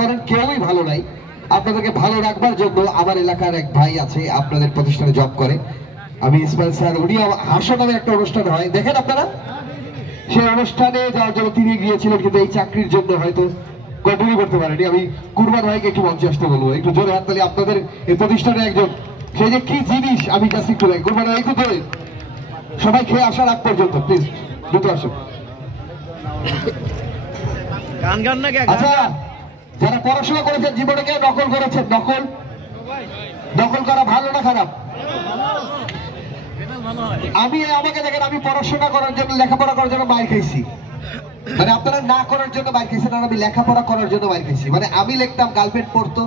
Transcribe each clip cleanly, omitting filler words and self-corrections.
করেন কেউই ভালো নাই। আপনাদেরকে ভালো রাখবার জন্য আমার এলাকার এক ভাই আছে, আপনাদের প্রতিষ্ঠানে জব করে, আমি ইসমাইল স্যার, উনি হাসো নামে একটা অনুষ্ঠান হয় দেখেন আপনারা, সেই অনুষ্ঠানে যাওয়ার জন্য তিনি গিয়েছিলেন, কিন্তু এই চাকরির জন্য হয়তো কন্টিনিউ করতে পারেনি। আমি কুরবান ভাইকে একটু মঞ্চে আসতে বলবো, একটু জোরে হাততালি। আপনাদের এই প্রতিষ্ঠানে একজন, সেই যে কি জিনিস আমি জাস্ট একটু লাগে কুরবান ভাই, একটু জোরে সবাই খেয়ে আসার আগ পর্যন্ত প্লিজ দ্রুত আসুন। আচ্ছা, যারা পড়াশোনা করেছেন জীবনে কেউ নকল করেছেন? নকল করা ভালো না খারাপ? আমাকে দেখেন, আমি পড়াশোনা করার জন্য, লেখাপড়া করার জন্য মাইর খাইছি। মানে আপনারা না করার জন্য মাইর খাইছেন, আর আমি লেখাপড়া করার জন্য মাইর খাইছি। মানে আমি লিখতাম, গার্লফ্রেন্ড পড়তো,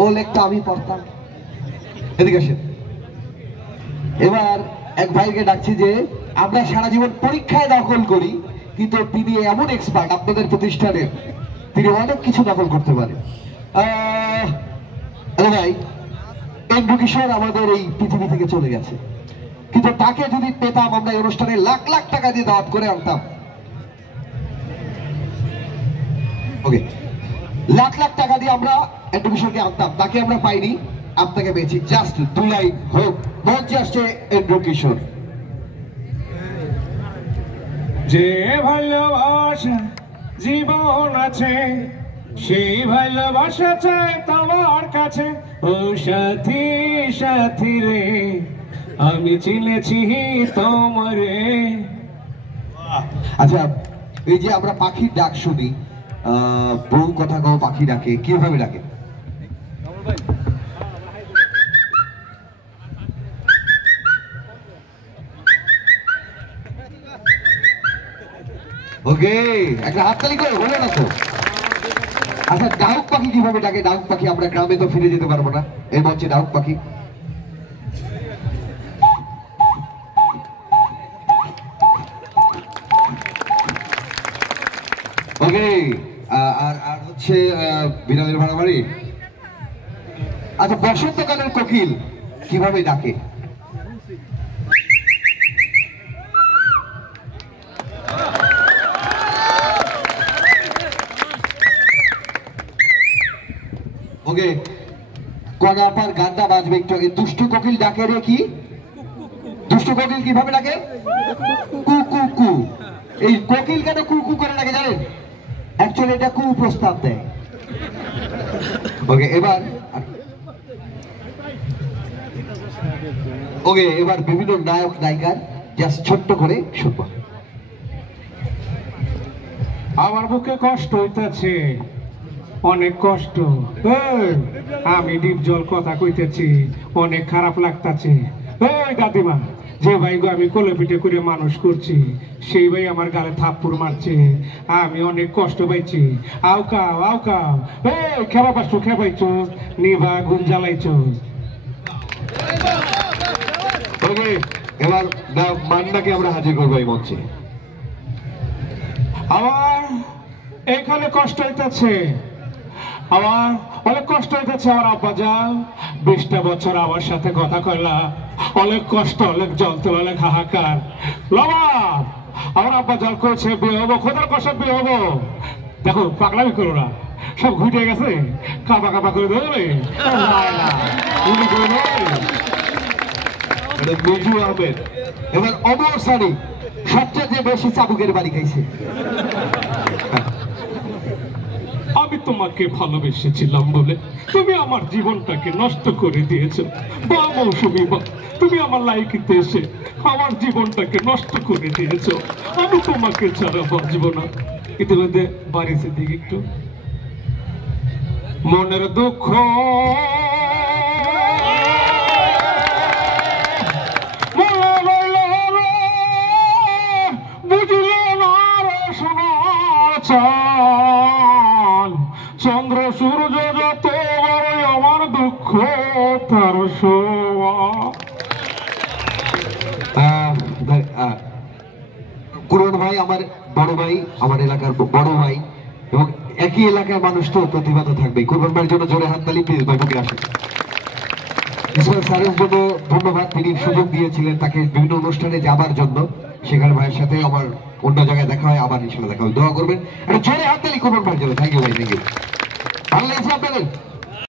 ও লিখতো, আমি পড়তাম। এদিকে আসেন। এবার এক ভাইকে ডাকছি যে আমরা সারা জীবন পরীক্ষায় নকল করি, কিন্তু তিনি এমন এক্সপার্ট আপনাদের প্রতিষ্ঠানে, তিনি অনেক কিছু নকল করতে পারেন। ভাই, এন্ড্রু কিশোর আমাদের এই পৃথিবী থেকে চলে গেছে, কিন্তু তাকে যদি পেতাম আমরা এই অনুষ্ঠানে লাখ লাখ টাকা দিয়ে দাওয়াত করে আনতাম। ওকে, লাখ লাখ টাকা দিয়ে আমরা এন্ড্রু কিশোরকে আনতাম, তাকে আমরা পাইনি, আপনাকে পেয়েছি। জাস্ট দুলাই হোক, মঞ্চে আসছে এন্ড্রু কিশোর। যে ভালোবাসা জীবন আছে, সেই ভালোবাসা চাই তোমার কাছে। ও সাথী সাথী রে, আমি চিনেছি তোমারে। আচ্ছা, এই যে আমরা পাখির ডাক শুনি, বউ কথা কও পাখি ডাকে, কিভাবে ডাকে? ওকে, একটা হাততালি করে হলো না তো? আচ্ছা, ডাউক পাখি কিভাবে ডাকে? ডাউক পাখি আমরা গ্রামে তো ফিরে যেতে পারবো না, এই মঞ্চে ডাউক পাখি। ওকে, আর হচ্ছে বিড়ালের ভাড়াবাড়ি। আচ্ছা, বসন্তকালের কোকিল কিভাবে ডাকে? ওকে, কনাপার গানটা বাজবে একটু আগে। দুষ্টু কোকিল ডাকে রে, কি দুষ্টু কোকিল কিভাবে ডাকে? কু কু কু। এই কোকিল কেন কু কু করে ডাকে জানেন? অ্যাকচুয়ালি এটা কু প্রস্তাব দেয়। ওকে, এবার বিভিন্ন নায়ক নায়িকার জাস্ট ছোট্ট করে শুনবো। আমার বুকে কষ্ট হইতেছে, অনেক কষ্ট। আমি ডিপ জল কথা কইতেছি, অনেক খারাপ লাগতেছে। ওই দাদিমা, যে ভাই গো আমি কোলে পিঠে করে মানুষ করছি, সেই ভাই আমার গালে থাপ্পড় মারছে, আমি অনেক কষ্ট পাইছি। আউকাও আউকাও, এই খেবা পাচ্ছ, খেপাইছো, নিভা গুণ জ্বালাইছো। ওকে, এবার মান্নাকে আমরা হাজির করবো এই মঞ্চে। আমার এইখানে কষ্ট হইতেছে, আমার অনেক কষ্ট হইতেছে। আমার আব্বা যা 20টা বছর আমার সাথে কথা কইলা, অনেক কষ্ট, অনেক যন্ত্র, অনেক হাহাকার। লবাব, আমার আব্বা জল করেছে, বিয়ে হবো, খোদার কষ্ট বিয়ে হবো। দেখো, পাগলামি করো না, সব ঘুটে গেছে, কাবা কাবা করে দেবে। মঞ্জু আহমেদ, এবার অমর সানি সবচেয়ে বেশি চাবুকের বাড়ি খাইছে। আমি তোমাকে ভালোবেসেছিলাম বলে তুমি আমার জীবনটাকে নষ্ট করে দিয়েছো। বা মৌসুমী বা, তুমি আমার লাইকিতে এসে আমার জীবনটাকে নষ্ট করে দিয়েছো। আমি তোমাকে ছাড়া বাঁচবো না। ইতিমধ্যে বাড়িতে দিকে একটু মনের দুঃখ বুঝলে না রে সোনার চাল, চন্দ্র সূর্য যত বড় আমার দুঃখ তার কুরবান ভাই আমার বড় ভাই, আমার এলাকার বড় ভাই, এবং একই এলাকার মানুষ তো প্রতিভা তো থাকবে। কুরবান ভাইয়ের জন্য জোরে হাততালি প্লিজ, ভাই বুকে আসুন। ইসমাইল স্যারের জন্য ধন্যবাদ, তিনি সুযোগ দিয়েছিলেন তাকে বিভিন্ন অনুষ্ঠানে যাবার জন্য। সেখানে ভাইয়ের সাথে আমার অন্য জায়গায় দেখা হয়, আবার ইনশাল্লাহ দেখা হয়। দোয়া করবেন, একটা জোরে হাততালি কুরবান ভাইয়ের জন্য। থ্যাংক ইউ ভাই, থ্যাংক ইউ। ভালো লাগছে আপনাদের?